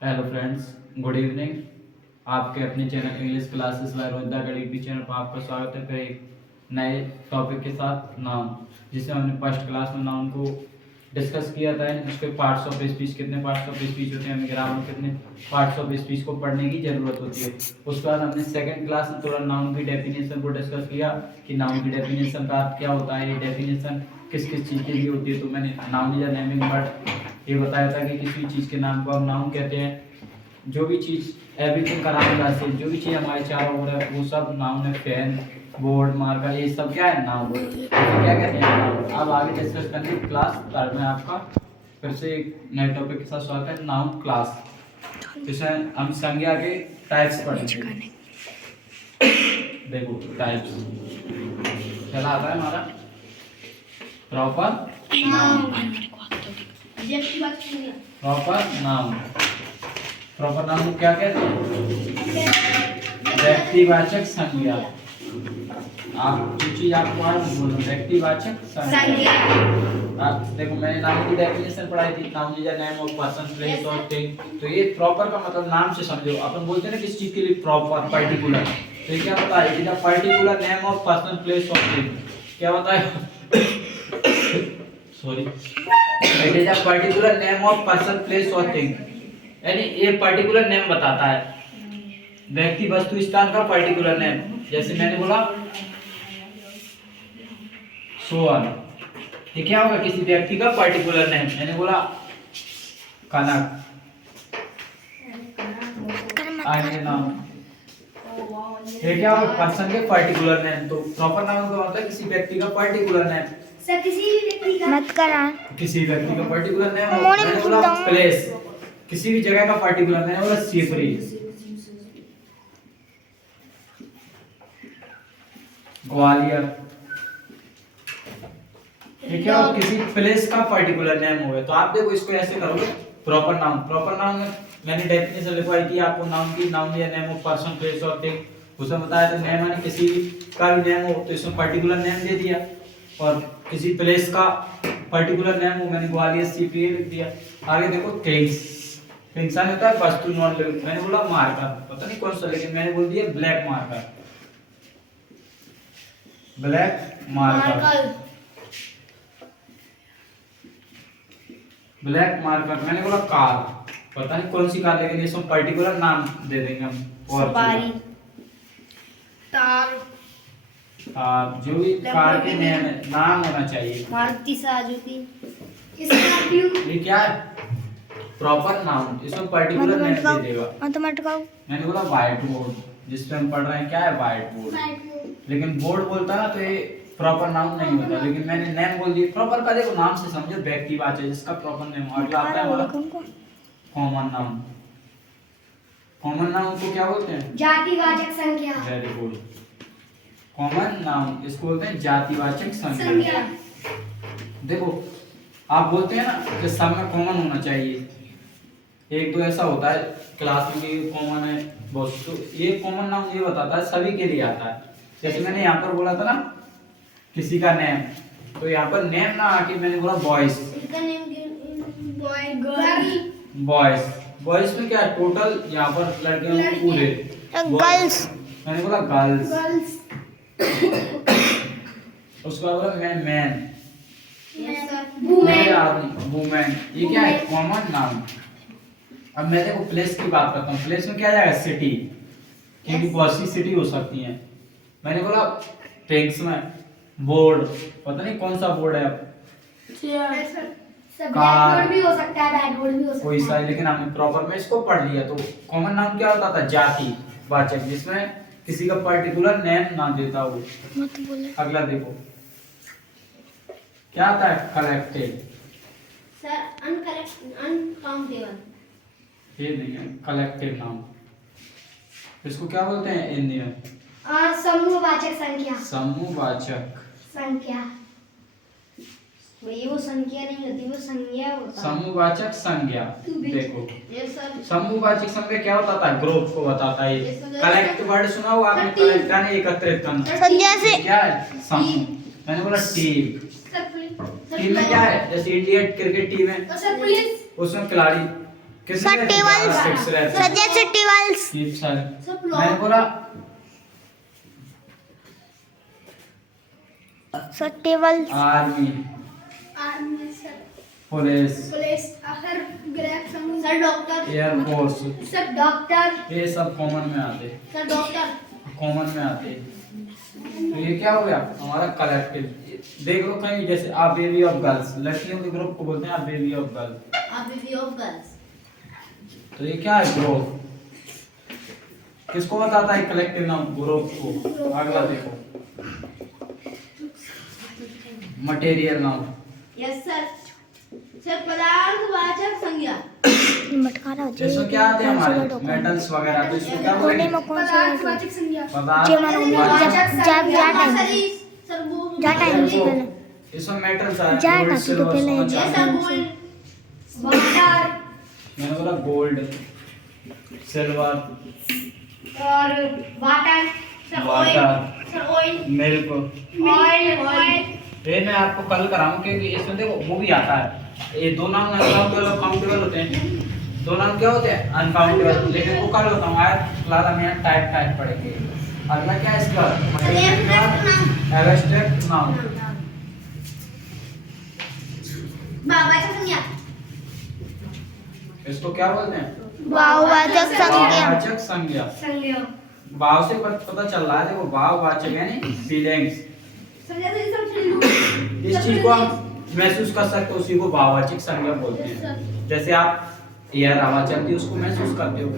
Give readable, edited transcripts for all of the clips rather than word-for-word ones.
Hello friends, good evening. आपके अपने channel English classes bye Rohit YouTube channel पर आपका स्वागत है। फिर एक नए टॉपिक के साथ नाउन, जिसमें हमने फर्स्ट क्लास में नाउन को डिस्कस किया था। उसके पार्ट्स ऑफ स्पीच, कितने पार्ट्स ऑफ स्पीच होते हैं, हमें ग्रामर कितने पार्ट्स ऑफ स्पीच को पढ़ने की जरूरत होती है। उसके बाद हमने सेकंड क्लास में थोड़ा नाउन की डेफिनेशन को डिस्कस किया कि नाउन की डेफिनेशन का अर्थ क्या होता है, डेफिनेशन किस किस चीज़ के लिए होती है। तो मैंने नाउन या नेमिंग वर्ड ये बताया था कि किसी चीज़ के नाम को हम नाउन कहते हैं। जो भी चीज़ एवरीथिंग कराने से जो भी चीज़ हमारे चारों ओर है वो सब नाउन है। फैन, बोर्ड, मार्कर, ये सब क्या है, नाउन। क्या कहते हैं, नाउन। अब आगे डिस्कस करेंगे क्लास थर्ड में। आपका फिर से एक नए टॉपिक के साथ स्वागत है, नाउन क्लास। जिसमें हम संज्ञा के टाइप्स पढ़ेंगे। देखो टाइप्स चला आता है हमारा proper noun. Proper noun, proper noun क्या कहते हैं, व्यक्तिवाचक संज्ञा। आप जो चीज आपको आज बोलो, व्यक्तिवाचक संज्ञा। आप देखो, मैंने नाउन की डेफिनेशन पढ़ाई थी, noun is a name of person, place और थिंग। तो ये प्रॉपर का मतलब नाम से समझो। अपन बोलते हैं ना किस चीज के लिए प्रॉपर, पर्टिकुलर। तो ये क्या होता है, it is a particular name of person, place और थिंग। क्या होता है sorry, it is a particular name of person, place और थिंग। यानी ये पर्टिकुलर नेम बताता है, व्यक्ति, वस्तु, स्थान का पर्टिकुलर नेम। जैसे मैंने बोला सोहन, ये क्या होगा, किसी व्यक्ति का पर्टिकुलर नेम। मैंने बोला कनक, आगे नाम, ये क्या होगा, पर्सन के पर्टिकुलर नेम। तो प्रॉपर नाउन का मतलब किसी व्यक्ति का पर्टिकुलर नेम। सर किसी भी व्यक्ति का मत करा, किसी व्यक्ति का पर्टिकुलर नेम। मैंने बोला प्लेस, किसी भी जगह का पर्टिकुलर नेम। बोला सिपरी, ग्वालियर, ये क्या हो, किसी प्लेस का पर्टिकुलर नेम हो गया। तो आप देखो इसको ऐसे करोगे, प्रॉपर नाउन। प्रॉपर नाउन में मैंने डेफिनेशन लिखवाई थी आपको नाउन की। नाउन या नेम ऑफ पर्सन, प्लेस और थिंग। उसमें बताया था नेम यानी किसी का भी नेम हो तो इसमें पर्टिकुलर नेम दे दिया, और किसी प्लेस का पर्टिकुलर नेम हो, मैंने ग्वालियर सीपी लिख दिया। आगे देखो थिंग्स, थिंग्स होता है वस्तु, नॉन लिविंग। मैंने बोला मार्कर, पता नहीं कौन सा, लेकिन मैंने बोल दिया black marker, black marker, black marker. मैंने बोला कार, पता नहीं कौन सी कार, लेकिन इसमें पर्टिकुलर नाम दे देंगे हम। और सुपारी, तार, जो भी कार के नेम है, नाम होना चाहिए। Maruti Suzuki, Scorpio. ये क्या है, प्रॉपर नाउन, इसमें पर्टिकुलर नेम दे देगा। मैंने बोला व्हाइट बोर्ड, जिसपे हम पढ़ रहे हैं, क्या है, व्हाइट बोर्ड। लेकिन बोर्ड बोलता ना तो ये प्रॉपर नाउन नहीं होता, लेकिन मैंने नेम बोल दिया। प्रॉपर का देखो नाम से समझो, व्यक्तिवाचक जिसका प्रॉपर नेम। अगला आता है हमारा कॉमन नाउन। कॉमन नाउन को क्या बोलते हैं, जातिवाचक संख्या। वेरी गुड, कॉमन नाउन इसको बोलते हैं जातिवाचक संख्या। देखो आप बोलते हैं ना कि सब में कॉमन होना चाहिए, एक तो ऐसा होता है क्लास में भी कॉमन है बहुत, तो ये कॉमन नाउन ये बताता है सभी के लिए आता है। जैसे मैंने यहाँ पर बोला था ना किसी का नेम, तो यहाँ पर नेम ना आके मैंने बोला बॉयज, बॉयज, बॉयज में क्या है, टोटल यहाँ पर लड़के पूरे, गर्ल्स, मैंने बोला गर्ल्स। उसके बाद बोला मैं मैन, वुमेन। ये क्या है, कॉमन नाउन। अब मैं देखो प्लेस की बात करता हूँ। प्लेस में क्या जाएगा, सिटी, क्योंकि बहुत सी सिटी हो सकती है। मैंने बोला थिंग्स में बोर्ड, पता नहीं कौन सा बोर्ड है, कार भी हो सकता है, बैट बोर्ड भी हो सकता है, कोई सा, लेकिन हमने प्रॉपर में इसको पढ़ लिया। तो कॉमन नाउन क्या होता था, जाति वाचक, जिसमें किसी का पर्टिकुलर नेम ना देता हो। अगला देखो क्या आता है, कलेक्टेड। सर अनकाउंटेबल, ये नहीं है कलेक्टिव नाउन। इसको क्या बोलते हैं हिंदी में, समूहवाचक संख्या। समूहवाचक संख्या, वो संख्या नहीं होती, वो संज्ञा होता है। समूहवाचक संज्ञा। देखो ये सर समूहवाचक संज्ञा क्या होता था, ग्रुप को बताता है। कलेक्ट वर्ड सुना हो आपने, कलेक्ट यानी एकत्रित करना। संज्ञा से क्या है, समूह। मैंने बोला टीम, टीम में क्या है, जैसे इंडिया क्रिकेट टीम है, सर पुलिस, उसमें खिलाड़ी कितने सर टेबल्स फिक्स रहते सर हैं? जैसे टेबल्स ठीक सर। सब मैंने बोला sir tables army, army sir police, police sir ग्रेप sir doctor air force, sir doctor ये सब कॉमन में आते हैं, सर डॉक्टर कॉमन में आते हैं। तो ये क्या हो गया हमारा कलेक्टिव। देख लो कहीं जैसे आ बेबी ऑफ गर्ल्स, लड़कियों के ग्रुप को बोलते हैं a bevy of girls. Bevy of girls तो ये क्या है ग्रुप, किसको बताता है कलेक्टिव नाम, ग्रुप को। अगला देखो मटेरियल नाम, यस सर सर पदार्थवाचक संज्ञा मटकारा हो जैसे क्या आते हैं हमारे मेटल्स वगैरह, तो इसको क्या कोने बोलेंगे? में कौन सा है? संज्ञा पदार्थवाचक। जब जा टाइम सर वो जा टाइम से देखो, पहले इसमें मेटल्स आए, जा गोल्ड, काफी तो सिल्वर, पहले सोना, यस चांदी। सर गोल्ड वाटर मैंने बोला गोल्ड, सिल्वर, और water sir oil water, sir oil milk. Oil ये मैं आपको कल कराऊं क्योंकि इसमें देखो वो भी आता है। ये दो नाम अनकाउंटेबल काउंटेबल होते हैं, दो नाम क्या होते हैं अनकाउंटेबल, लेकिन वो कल होता हूँ आज क्लास में टाइप पढ़ेंगे। अगला क्या है इसका एब्स्ट्रैक्ट नाउन, बाबाचा संज्ञा इसको क्या बोलते हैं? वाचक संज्ञा वाचक संज्ञा। संज्ञा भाव से पता चल रहा है, देखो भाव वाचक यानी फीलिंग्स, संज्ञा से सब इस चीज को आप महसूस कर सकते हो, उसी को भाववाचक संज्ञा बोलते हैं। जैसे आप एयर हवा चलती है उसको महसूस करते हो,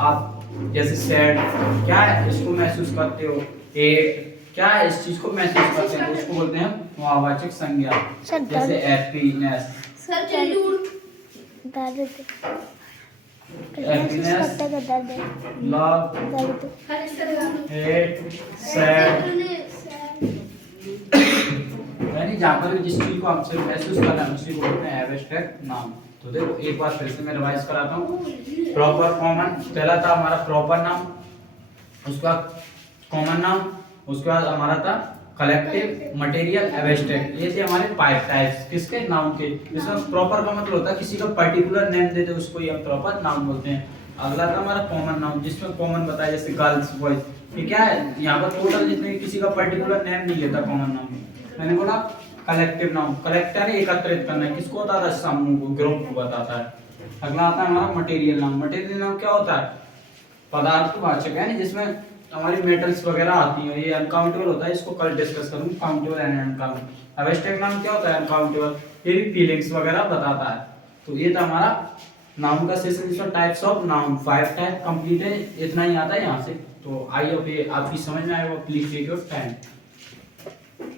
आप जैसे सैड क्या है इसको महसूस करते हो, एट क्या है इस चीज को महसूस करते हैं, उसको बोलते हैं भाववाचक संज्ञा। जैसे हैप्पीनेस, सर चिल्लूर दर्द हैप्पीनेस, लव, दर्द हर सर हेट, सैड, यानी जहाँ पर जिस चीज को आपसे महसूस करना है उसी को बोलते हैं एब्स्ट्रैक्ट नाम। तो देखो एक बार फिर से मैं रिवाइज कराता हूँ। प्रॉपर कॉमन पहला था हमारा प्रॉपर नाम, उसके बाद कॉमन नाम, उसके बाद हमारा था कलेक्टिव, मटेरियल, एब्स्ट्रैक्ट। ये थे हमारे 5 टाइप्स किसके नाउन के। इसमें प्रॉपर का मतलब होता है किसी का पर्टिकुलर नेम देते हैं उसको ही हम प्रॉपर नाउन बोलते हैं। अगला था हमारा कॉमन नाउन जिसमें कॉमन बताया जैसे गर्ल्स बॉयज, ये क्या है यहाँ पर टोटल जितने किसी का पर्टिकुलर नेम नहीं लेता कॉमन नाउन में। मैंने बोला कलेक्टिव नाउन, कलेक्ट यानी एकत्रित करना है, किसको बताता है समूह को, ग्रुप को बताता है। अगला आता है हमारा मटेरियल नाउन, मटेरियल नाउन क्या होता है पदार्थवाचक यानी जिसमें हमारी मेटल्स वगैरह आती हैं, ये अनकाउंटेबल होता है, इसको कल डिस्कस करूंगा countable and uncountable. Abstract noun क्या होता है अनकाउंटेबल, ये भी फीलिंग्स वगैरह बताता है। तो ये था हमारा नाउन का सेशन, जिसमें types of noun 5 type complete है, इतना ही आता है यहाँ से। तो आई होप ये आपकी समझ में आएगा, प्लीज टेक योर टाइम।